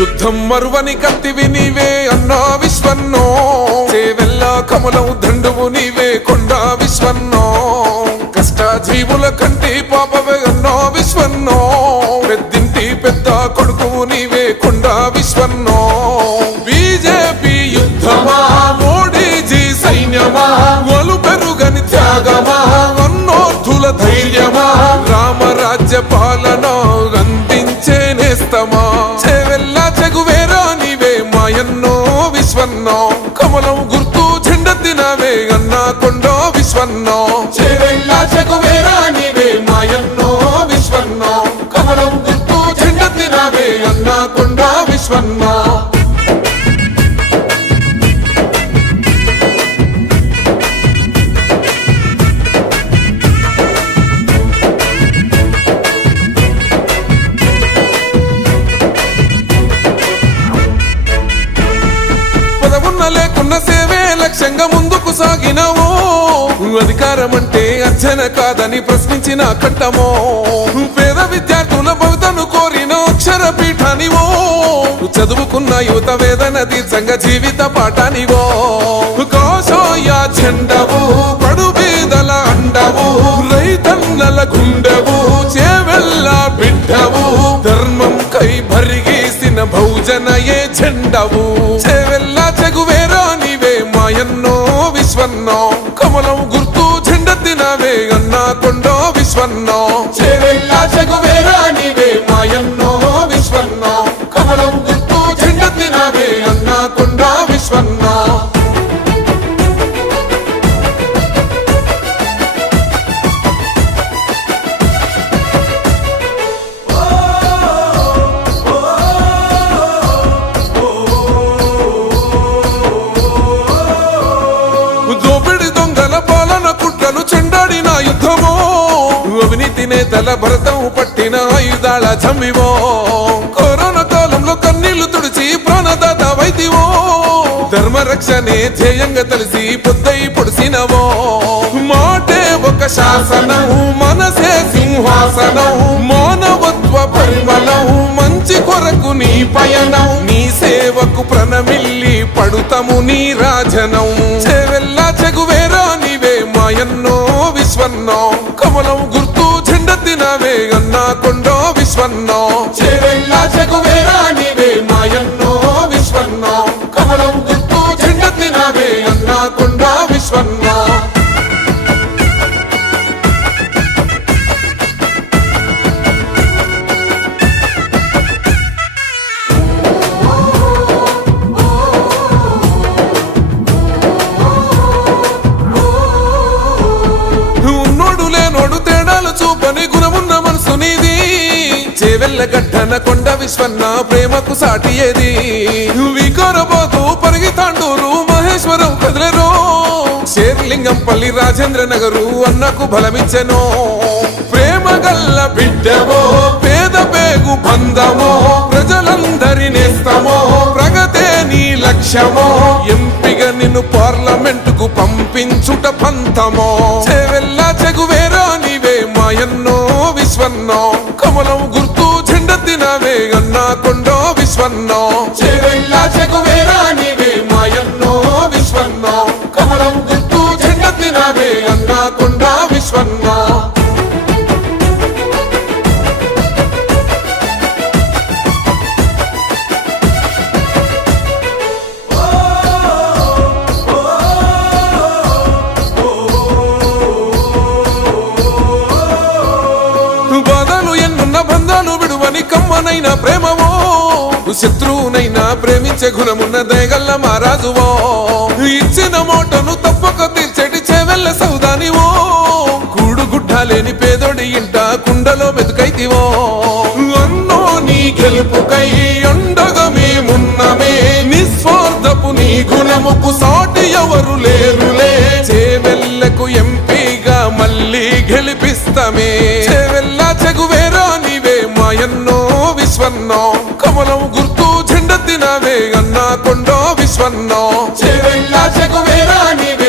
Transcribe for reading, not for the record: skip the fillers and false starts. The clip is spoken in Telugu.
యుద్ధం మరువని కత్తివి నీవే అన్నా విశ్వన్నో చేవెల్ల కమలం దండువు నీవే కొండా విశ్వన్నో కష్ట జీవుల కంటి పాపవే అన్నా విశ్వన్నో పెద్దింటి పెద్ద కొడుకువు నీవే కొండా విశ్వన్నో బీజేపీ యుద్ధమా మోడీజీ సైన్యమా వలు పెరుగని త్యాగమా అన్నోర్థుల ధైర్యమా రామరాజ్య పాలన అందించే నేస్తమా చేవెల్ల చెగువేరా నీవే మాయన్నో విశ్వన్నో కమలం గుర్తు జెండెత్తినవే అన్నా కొండో విశ్వన్నో చేవెల్ల చెగువేరా నీవే మాయన్నో విశ్వన్నో కమలం గుర్తు జెండెత్తినవే అన్నా కొండో విశ్వన్నో లేకున్న సేవే లక్ష్యంగా ముందుకు సాగినవో అధికారం అంటే అర్చన కాదని ప్రశ్నించిన కంటమో పేద విద్యార్థుల భవితను కోరిన అక్షర పీఠానివో చదువుకున్న యువత వేదన తీర్చంగా జీవిత పాఠానివో కాషాయ జెండవు పడు బీదల అండవు రైతన్నల గుండెవు చేవెల్ల బిడ్డవు ధర్మం కై భరిగేసిన బహుజనయే జెండవు చేవెల్ల చెగువేరా నీవే మాయన్నో విశ్వన్నో కమలం గుర్తు జెండెత్తినవే అన్నా కొండో విశ్వన్నో చేవెల్ల చెగువేరా నీవే మాయన్నో విశ్వన్నో కమలం గుర్తు జెండెత్తినవే అన్నా కొండో విశ్వన్నో అవినీతి నేతల భరతం పట్టిన ఆయుధాల జమ్మివో కరోనా కాలంలో కన్నీళ్లు తుడిచి ప్రాణదాత వైదివో ధర్మరక్షణే ధ్యేయంగా తెలిసి పొద్దై పొడిసినవో మాటే ఒక శాసనం మనసే సింహాసనం మానవత్వ పరిమళం మంచి కొరకు నీ పయనం నీ సేవకు ప్రణమిల్లి పడుతము నీ రాజనం చేవెల్ల చెగువేరా నీవే మాయన్నో విశ్వన్నో కమలం గుర్తు జెండెత్తినవే అన్నా కొండో విశ్వన్నో చేవెల్ల చెగువేరా నీవే మాయన్నో విశ్వన్నో కమలం గుర్తు జెండెత్తినవే అన్నా కొండో విశ్వన్నో చూపని గుణమున్న మనసు నీది చేవెల్ల గడ్డన కొండ విశ్వన్న ప్రేమకు సాటి ఏది వికారబాదు పరిగి తాండూరు మహేశ్వరం కదిలేరో శేర్లింగంపల్లి రాజేంద్ర నగరు అన్నకు బలమిచ్చెనో ప్రేమ గల్ల బిడ్డవో పేద పేగు బంధమో ప్రజలందరి నేస్తమో ప్రగతే నీ లక్ష్యమో ఎంపిగా నిన్ను పార్లమెంటుకు పంపించుట పంతమో చేవెల్ల చెగువేరా నీవే మాయన్నో విశ్వన్నో కమలం గుర్తు జెండెత్తినవే అన్నా కొండో విశ్వన్నో చేవెల్ల చెగువేరా నీవే మాయన్నో విశ్వన్నో కమలం గుర్తు జెండెత్తినవే అన్నా కొండో విశ్వన్నో బంధాలు విడువని కమ్మనైన ప్రేమవో శత్రువునైనా ప్రేమించే గుణమున్న దయగల్ల మహారాజువో ఇచ్చిన మోటను తప్పక తీర్చేటి చేవెల్ల సౌదానివో కూడుగుడ్డ లేని పేదోడి ఇంట కుండలో బతుకైతివో అన్నో నీ గెలుపుకై అండగా మేమున్నమే నిస్వార్థపు నీ గుణముకు సాటి ఎవరు లేరులే చేవెల్లకు ఎంపీగా మళ్ళీ గెలిపిస్తమే చేవెల్ల చెగువేరా నీవే మాయన్నో విశ్వన్నో కమలం గుర్తు జెండెత్తినవే అన్నా కొండో విశ్వన్నో చేవెల్ల చెగువేరా నీవే